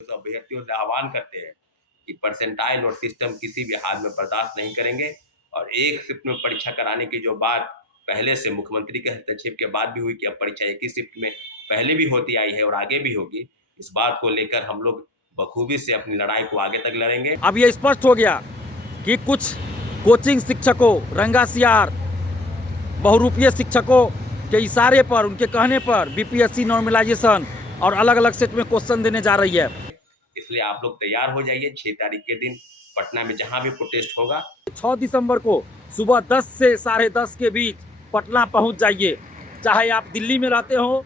तो अभ्यर्थियों से आह्वान करते हैं कि परसेंटाइल और सिस्टम किसी भी हाल में बर्दाश्त नहीं करेंगे। और एक शिफ्ट में परीक्षा कराने की जो बात पहले से मुख्यमंत्री के हस्तक्षेप के बाद भी हुई कि अब परीक्षा एक ही शिफ्ट में पहले भी होती आई है और आगे भी होगी, इस बात को लेकर हम लोग बखूबी से अपनी लड़ाई को आगे तक लड़ेंगे। अब ये स्पष्ट हो गया कि कुछ कोचिंग शिक्षकों, रंगासियार, बहुरूपीय शिक्षकों के इशारे पर, उनके कहने पर बीपीएससी नॉर्मलाइजेशन और अलग अलग सेट में क्वेश्चन देने जा रही है। इसलिए आप लोग तैयार हो जाइए। 6 तारीख के दिन पटना में जहां भी प्रोटेस्ट होगा, 6 दिसंबर को सुबह 10 से 10:30 के बीच पटना पहुंच जाइए। चाहे आप दिल्ली में रहते हो,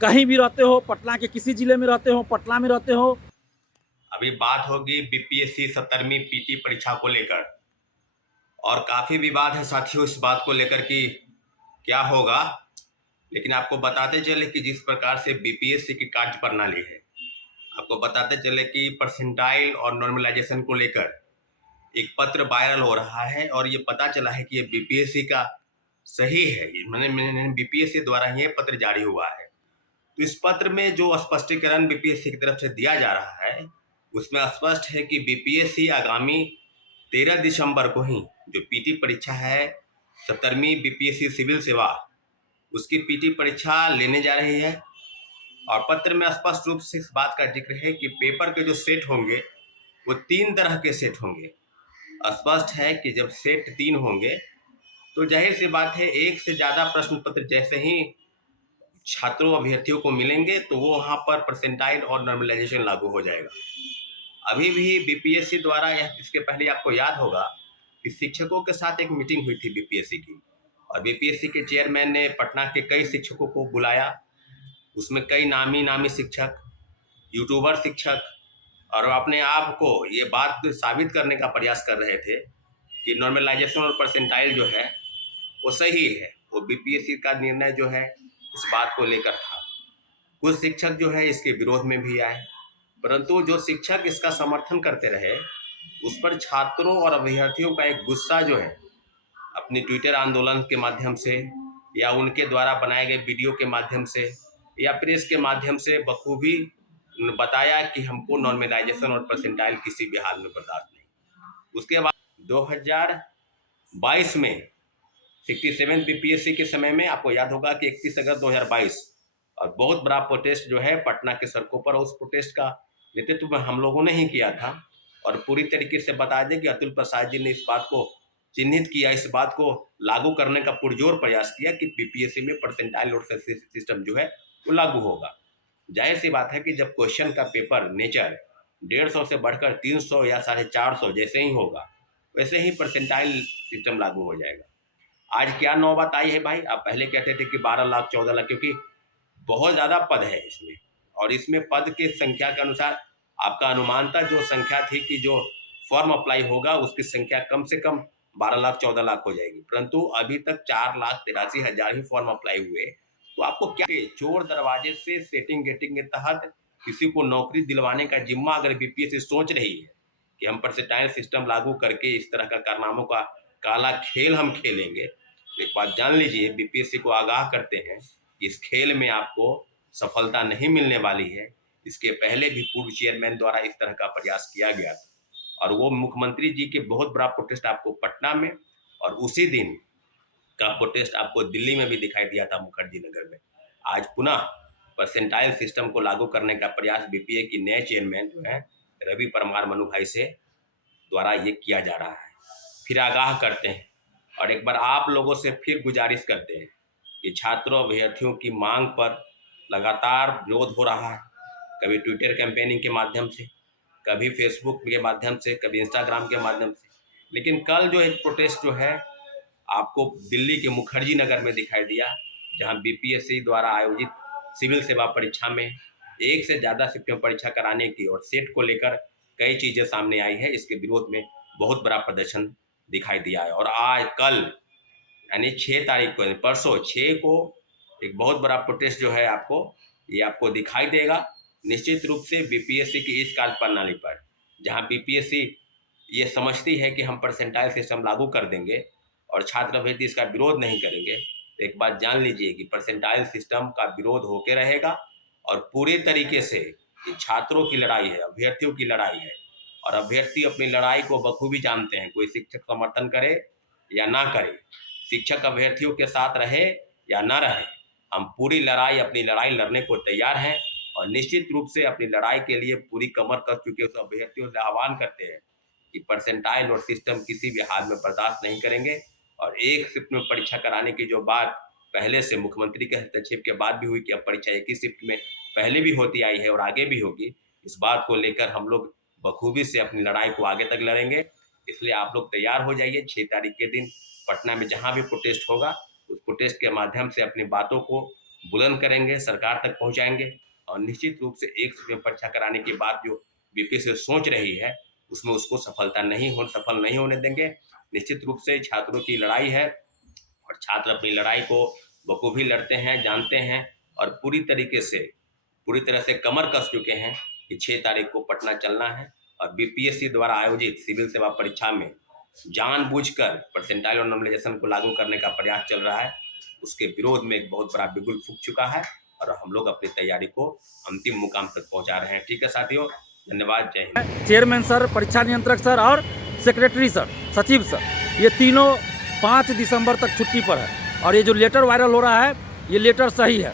कहीं भी रहते हो, पटना के किसी जिले में रहते हो, पटना में रहते हो। अभी बात होगी बीपीएससी 17वीं पीटी परीक्षा को लेकर, और काफी विवाद है साथियों इस बात को लेकर कि क्या होगा। लेकिन आपको बताते चले कि जिस प्रकार से बीपीएससी की कार्य प्रणाली है, आपको बताते चले कि परसेंटाइल और नॉर्मलाइजेशन को लेकर एक पत्र वायरल हो रहा है और ये पता चला है कि ये बीपीएससी का सही है। मैंने बीपीएससी द्वारा ये पत्र जारी हुआ है। तो इस पत्र में जो स्पष्टीकरण बीपीएससी की तरफ से दिया जा रहा है, उसमें स्पष्ट है कि बीपीएससी आगामी 13 दिसंबर को ही जो पीटी परीक्षा है 17वीं बीपीएससी सिविल सेवा, उसकी पीटी परीक्षा लेने जा रही है। और पत्र में स्पष्ट रूप से इस बात का जिक्र है कि पेपर के जो सेट होंगे वो 3 तरह के सेट होंगे। स्पष्ट है कि जब सेट 3 होंगे तो जाहिर सी बात है एक से ज़्यादा प्रश्न पत्र जैसे ही छात्रों अभ्यर्थियों को मिलेंगे तो वो वहाँ पर परसेंटाइल और नॉर्मलाइजेशन लागू हो जाएगा। अभी भी बीपीएससी द्वारा इसके पहले आपको याद होगा कि शिक्षकों के साथ एक मीटिंग हुई थी बीपीएससी की, और बीपीएससी के चेयरमैन ने पटना के कई शिक्षकों को बुलाया। उसमें कई नामी शिक्षक, यूट्यूबर शिक्षक, और अपने आप को ये बात साबित करने का प्रयास कर रहे थे कि नॉर्मलाइजेशन और परसेंटाइल जो है वो सही है। वो बीपीएससी का निर्णय जो है इस बात को लेकर था। कुछ शिक्षक जो है इसके विरोध में भी आए, परंतु जो शिक्षक इसका समर्थन करते रहे उस पर छात्रों और अभ्यर्थियों का एक गुस्सा जो है अपनी ट्विटर आंदोलन के माध्यम से या उनके द्वारा बनाए गए वीडियो के माध्यम से या प्रेस के माध्यम से बखूबी बताया कि हमको नॉर्मलाइजेशन और परसेंटाइल किसी भी हाल में बर्दाश्त नहीं। उसके बाद 2022 में 67 बीपीएससी के समय में आपको याद होगा कि 31 अगस्त 2022 और बहुत बड़ा प्रोटेस्ट जो है पटना के सड़कों पर, उस प्रोटेस्ट का नेतृत्व में हम लोगों ने ही किया था। और पूरी तरीके से बता दें कि अतुल प्रसाद जी ने इस बात को चिन्हित किया, इस बात को लागू करने का पुरजोर प्रयास किया कि बीपीएससी में परसेंटाइल और सिस्टम जो है वो लागू होगा। जाहिर सी बात है कि जब क्वेश्चन का पेपर नेचर 150 से बढ़कर 300 या 450 जैसे ही होगा, वैसे ही परसेंटाइल सिस्टम लागू हो जाएगा। आज क्या नौबत आई है भाई। आप पहले कहते थे कि 12 लाख 14 लाख, क्योंकि बहुत ज़्यादा पद है इसमें, और इसमें पद के संख्या के अनुसार आपका अनुमान था जो संख्या थी कि जो फॉर्म अप्लाई होगा उसकी संख्या कम से कम 12 लाख 14 लाख हो जाएगी, परंतु अभी तक 4,83,000 ही फॉर्म अप्लाई हुए। तो आपको क्या चोर दरवाजे से सेटिंग गेटिंग के तहत किसी को नौकरी दिलवाने का जिम्मा अगर बीपीएससी सोच रही है कि हम परसेंटाइल सिस्टम लागू करके इस तरह का कारनामों का काला खेल हम खेलेंगे, तो एक बात जान लीजिए, बीपीएससी को आगाह करते हैं इस खेल में आपको सफलता नहीं मिलने वाली है। इसके पहले भी पूर्व चेयरमैन द्वारा इस तरह का प्रयास किया गया था और वो मुख्यमंत्री जी के बहुत बड़ा प्रोटेस्ट आपको पटना में और उसी दिन का प्रोटेस्ट आपको दिल्ली में भी दिखाई दिया था मुखर्जी नगर में। आज पुनः परसेंटाइल सिस्टम को लागू करने का प्रयास बीपीए की नए चेयरमैन जो है रवि परमार मनु भाई से द्वारा ये किया जा रहा है। फिर आगाह करते हैं और एक बार आप लोगों से फिर गुजारिश करते हैं कि छात्रों अभ्यर्थियों की मांग पर लगातार विरोध हो रहा है, कभी ट्विटर कैंपेनिंग के माध्यम से, कभी फेसबुक के माध्यम से, कभी इंस्टाग्राम के माध्यम से। लेकिन कल जो एक प्रोटेस्ट जो है आपको दिल्ली के मुखर्जी नगर में दिखाई दिया, जहां बीपीएससी द्वारा आयोजित सिविल सेवा परीक्षा में एक से ज़्यादा शिफ्ट में परीक्षा कराने की और सेट को लेकर कई चीज़ें सामने आई है। इसके विरोध में बहुत बड़ा प्रदर्शन दिखाई दिया है और आज कल यानी 6 तारीख को, परसों 6 को एक बहुत बड़ा प्रोटेस्ट जो है आपको दिखाई देगा। निश्चित रूप से बीपीएससी की इस कार्य प्रणाली पर, जहां बीपीएससी ये समझती है कि हम परसेंटाइल सिस्टम लागू कर देंगे और छात्र अभ्यर्थी इसका विरोध नहीं करेंगे, तो एक बात जान लीजिए कि परसेंटाइल सिस्टम का विरोध होके रहेगा और पूरे तरीके से ये छात्रों की लड़ाई है, अभ्यर्थियों की लड़ाई है और अभ्यर्थी अपनी लड़ाई को बखूबी जानते हैं। कोई शिक्षक समर्थन करे या ना करे, शिक्षक अभ्यर्थियों के साथ रहे या ना रहे, हम पूरी लड़ाई अपनी लड़ाई लड़ने को तैयार हैं और निश्चित रूप से अपनी लड़ाई के लिए पूरी कमर कस चुके उस अभ्यर्थियों से आह्वान करते हैं कि परसेंटाइल और सिस्टम किसी भी हाल में बर्दाश्त नहीं करेंगे। और एक शिफ्ट में परीक्षा कराने की जो बात पहले से मुख्यमंत्री के हस्तक्षेप के बाद भी हुई कि अब परीक्षा एक ही शिफ्ट में पहले भी होती आई है और आगे भी होगी, इस बात को लेकर हम लोग बखूबी से अपनी लड़ाई को आगे तक लड़ेंगे। इसलिए आप लोग तैयार हो जाइए। 6 तारीख के दिन पटना में जहाँ भी प्रोटेस्ट होगा उस प्रोटेस्ट के माध्यम से अपनी बातों को बुलंद करेंगे, सरकार तक पहुँचाएंगे और निश्चित रूप से एक शिफ्ट में परीक्षा कराने की बात जो बीपीएससी सोच रही है उसमें उसको सफल नहीं होने देंगे। निश्चित रूप से छात्रों की लड़ाई है और छात्र अपनी लड़ाई को बखूबी लड़ते हैं, जानते हैं और पूरी तरह से कमर कस चुके हैं कि 6 तारीख को पटना चलना है और बीपीएससी द्वारा आयोजित सिविल सेवा परीक्षा में जानबूझकर परसेंटाइल और नॉर्मलाइजेशन को लागू करने का प्रयास चल रहा है। उसके विरोध में एक बहुत बड़ा बिगुल फूंक चुका है और हम लोग अपनी तैयारी को अंतिम मुकाम तक पहुंचा रहे हैं। ठीक है साथियों, धन्यवाद, जय हिंद। चेयरमैन सर, परीक्षा नियंत्रक सर और सेक्रेटरी सर, सचिव सर, ये तीनों 5 दिसंबर तक छुट्टी पर है और ये जो लेटर वायरल हो रहा है ये लेटर सही है,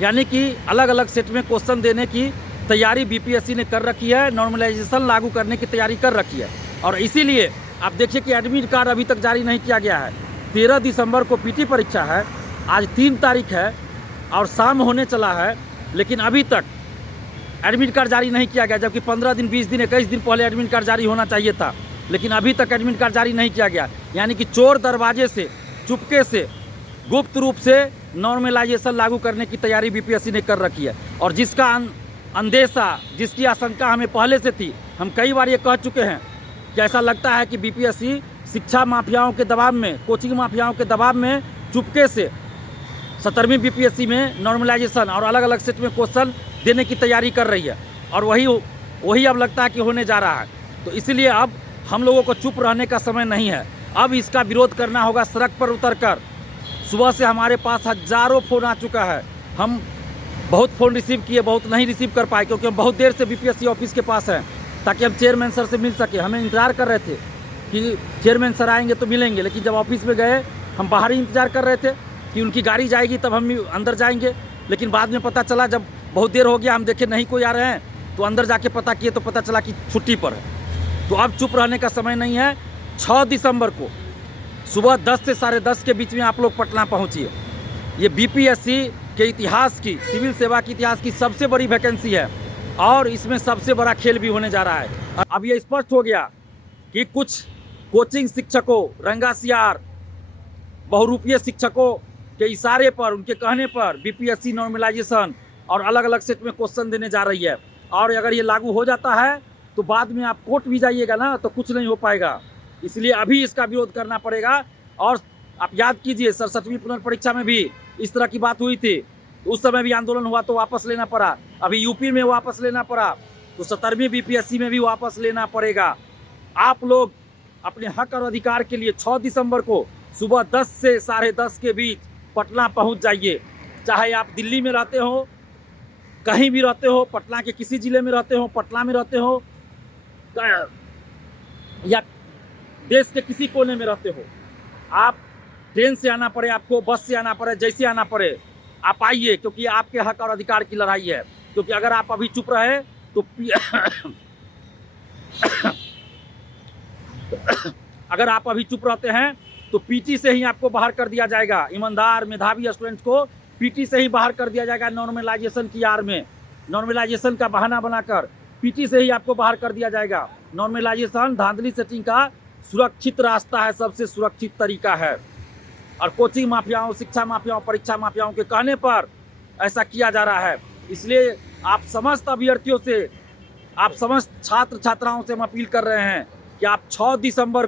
यानी कि अलग अलग सेट में क्वेश्चन देने की तैयारी बीपीएससी ने कर रखी है, नॉर्मलाइजेशन लागू करने की तैयारी कर रखी है। और इसीलिए आप देखिए कि एडमिट कार्ड अभी तक जारी नहीं किया गया है। 13 दिसंबर को पीटी परीक्षा है, आज 3 तारीख है और शाम होने चला है, लेकिन अभी तक एडमिट कार्ड जारी नहीं किया गया, जबकि 15 दिन 20 दिन 21 दिन पहले एडमिट कार्ड जारी होना चाहिए था, लेकिन अभी तक एडमिट कार्ड जारी नहीं किया गया। यानी कि चोर दरवाजे से, चुपके से, गुप्त रूप से नॉर्मलाइजेशन लागू करने की तैयारी बीपीएससी ने कर रखी है। और जिसका अंदेशा, जिसकी आशंका हमें पहले से थी, हम कई बार ये कह चुके हैं कि ऐसा लगता है कि बीपीएससी शिक्षा माफियाओं के दबाव में, कोचिंग माफियाओं के दबाव में चुपके से 17वीं बीपीएससी में नॉर्मलाइजेशन और अलग अलग सेट में क्वेश्चन देने की तैयारी कर रही है और वही अब लगता है कि होने जा रहा है। तो इसलिए अब हम लोगों को चुप रहने का समय नहीं है, अब इसका विरोध करना होगा सड़क पर उतरकर। सुबह से हमारे पास हज़ारों फ़ोन आ चुका है, हम बहुत फ़ोन रिसीव किए, बहुत नहीं रिसीव कर पाए क्योंकि हम बहुत देर से बीपीएससी ऑफिस के पास हैं ताकि हम चेयरमैन सर से मिल सके। हमें इंतज़ार कर रहे थे कि चेयरमैन सर आएंगे तो मिलेंगे, लेकिन जब ऑफिस में गए हम बाहर ही इंतज़ार कर रहे थे कि उनकी गाड़ी जाएगी तब हम अंदर जाएंगे। लेकिन बाद में पता चला, जब बहुत देर हो गया, हम देखे नहीं कोई आ रहे हैं, तो अंदर जाके पता किए तो पता चला कि छुट्टी पर है। तो अब चुप रहने का समय नहीं है। 6 दिसंबर को सुबह 10 से 10:30 के बीच में आप लोग पटना पहुँचिए। ये बीपीएससी के इतिहास की, सिविल सेवा के इतिहास की सबसे बड़ी वैकेंसी है और इसमें सबसे बड़ा खेल भी होने जा रहा है। अब ये स्पष्ट हो गया कि कुछ कोचिंग शिक्षकों, रंगासियार, बहुरूपीय शिक्षकों के इशारे पर, उनके कहने पर बीपीएससी नॉर्मलाइजेशन और अलग अलग सेट में क्वेश्चन देने जा रही है। और अगर ये लागू हो जाता है तो बाद में आप कोर्ट भी जाइएगा ना, तो कुछ नहीं हो पाएगा। इसलिए अभी इसका विरोध करना पड़ेगा। और आप याद कीजिए, 67वीं पुनर्परीक्षा में भी इस तरह की बात हुई थी, तो उस समय भी आंदोलन हुआ तो वापस लेना पड़ा। अभी यूपी में वापस लेना पड़ा, तो 17वीं बीपीएससी में भी वापस लेना पड़ेगा। आप लोग अपने हक और अधिकार के लिए 6 दिसंबर को सुबह 10 से 10:30 के बीच पटना पहुंच जाइए। चाहे आप दिल्ली में रहते हो, कहीं भी रहते हो, पटना के किसी ज़िले में रहते हो, पटना में रहते हो या देश के किसी कोने में रहते हो, आप ट्रेन से आना पड़े, आपको बस से आना पड़े, जैसे आना पड़े आप आइए, क्योंकि आपके हक और अधिकार की लड़ाई है। क्योंकि अगर आप अभी चुप रहे तो अगर आप अभी चुप रहते हैं तो पीटी से ही आपको बाहर कर दिया जाएगा। ईमानदार मेधावी स्टूडेंट्स को पीटी से ही बाहर कर दिया जाएगा। नॉर्मलाइजेशन की आड़ में, नॉर्मलाइजेशन का बहाना बनाकर पीटी से ही आपको बाहर कर दिया जाएगा। नॉर्मलाइजेशन धांधली सेटिंग का सुरक्षित रास्ता है, सबसे सुरक्षित तरीका है। और कोचिंग माफियाओं, शिक्षा माफियाओं, परीक्षा माफियाओं के कहने पर ऐसा किया जा रहा है। इसलिए आप समस्त अभ्यर्थियों से, आप समस्त छात्र छात्राओं से हम अपील कर रहे हैं कि आप 6 दिसंबर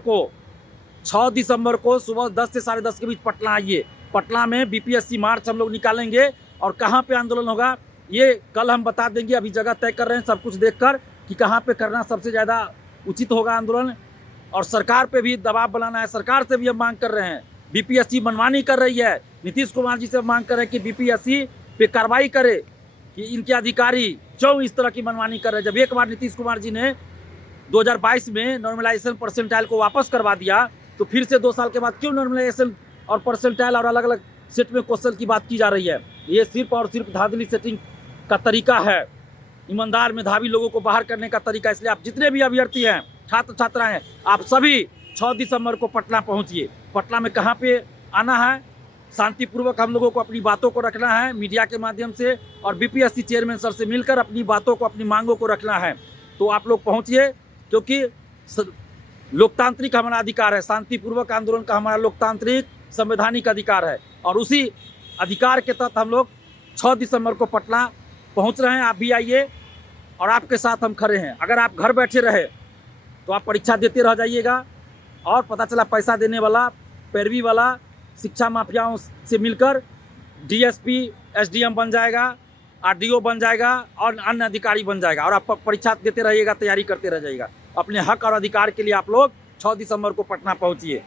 को सुबह 10 से 10:30 के बीच पटना आइए। पटना में बीपीएससी मार्च हम लोग निकालेंगे और कहाँ पे आंदोलन होगा ये कल हम बता देंगे। अभी जगह तय कर रहे हैं सब कुछ देखकर कि कहाँ पे करना सबसे ज़्यादा उचित होगा आंदोलन। और सरकार पे भी दबाव बनाना है, सरकार से भी हम मांग कर रहे हैं। बीपीएससी मनमानी कर रही है, नीतीश कुमार जी से मांग कर रहे हैं कि बीपीएससी पे कार्रवाई करे, कि इनके अधिकारी क्यों इस तरह की मनमानी कर रहे हैं? जब एक बार नीतीश कुमार जी ने 2022 में नॉर्मलाइजेशन परसेंटाइल को वापस करवा दिया, तो फिर से 2 साल के बाद क्यों नॉर्मलाइजेशन और परसेंटाइल और अलग अलग सेट में क्वेश्चन की बात की जा रही है? ये सिर्फ और सिर्फ धांधली सेटिंग का तरीका है, ईमानदार मेधावी लोगों को बाहर करने का तरीका। इसलिए आप जितने भी अभ्यर्थी हैं, छात्र छात्राएं हैं, आप सभी 6 दिसंबर को पटना पहुंचिए। पटना में कहाँ पे आना है? शांतिपूर्वक हम लोगों को अपनी बातों को रखना है मीडिया के माध्यम से, और बीपीएससी चेयरमैन सर से मिलकर अपनी बातों को, अपनी मांगों को रखना है। तो आप लोग पहुंचिए, क्योंकि लोकतांत्रिक हमारा अधिकार है, शांतिपूर्वक आंदोलन का हमारा लोकतांत्रिक संवैधानिक अधिकार है, और उसी अधिकार के तहत हम लोग 6 दिसंबर को पटना पहुंच रहे हैं। आप भी आइए और आपके साथ हम खड़े हैं। अगर आप घर बैठे रहे तो आप परीक्षा देते रह जाइएगा, और पता चला पैसा देने वाला, पैरवी वाला, शिक्षा माफियाओं से मिलकर डीएसपी एसडीएम बन जाएगा, आरडीओ बन जाएगा और अन्य अधिकारी बन जाएगा, और आप परीक्षा देते रहिएगा, तैयारी करते रह जाइएगा। अपने हक और अधिकार के लिए आप लोग 6 दिसंबर को पटना पहुंचिए।